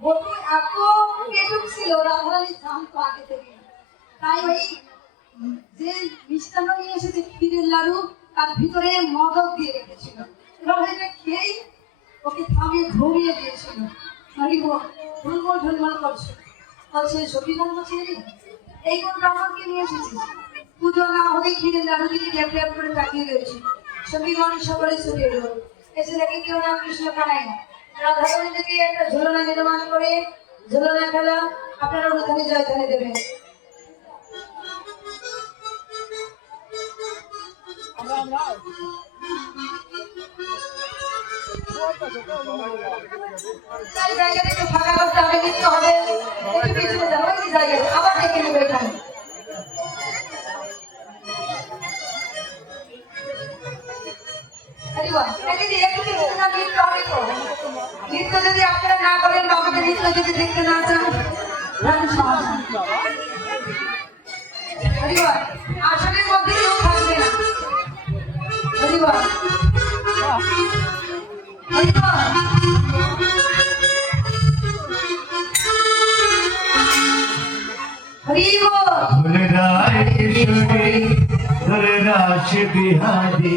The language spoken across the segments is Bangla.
বটু এত পেটুক ছিল রাধারানী জানতো আগে থেকে। তাই ওই যে মিষ্টান্ন নিয়ে এসেছে ক্ষীরের লাড়ু তার ভিতরে মদক দিয়ে রেখেছিল। এবার এটা খেয়েই ওকে থামিয়ে ঘুমিয়ে দিয়েছিল। হরি ঢুলমল ঢুলমল করছে। বলছে সখীগণ বলছে "এই, কোন ব্রাহ্মণকে নিয়ে এসেছিস পুজো না হলে ক্ষীরের লাড়ু দিকে ড্যাপ ড্যাপ করে তাকিয়ে রয়েছে। সখীগণ সকলে ছুটে এলো। এসে দেখে কেউ না কৃষ্ণ কানাই একটা ঝুলনা নির্মাণ করে ঝুলনা খেলা আপনারা অনুধানে জয়ধানে একটু ফাঁকা করতে আবার দেখে নেব এখানে। আরে বাহ, এটা কি একটু পিছনে না নিতে হবে তো? নৃত্য যদি আপনারা না করেন বা আমাদের নৃত্য যদি দেখতে না চান তাহলে সমস্যা আসনের মধ্যে কেউ থাকবে না। রাস বিহারী।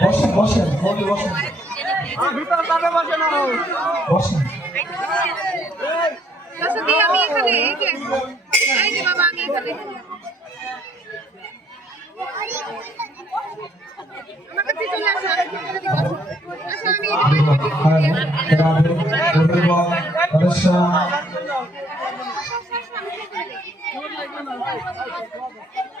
বসেন বসেন বন্ধু বসেন বসেন দর্শক এই আমি এখানে এই যে এই যে বাবা আমি এখানে আমার কাছে চলে আসো আসো আমি রাধে বন্ধুগণ অবশ্যই ঠিক করে দিতে হবে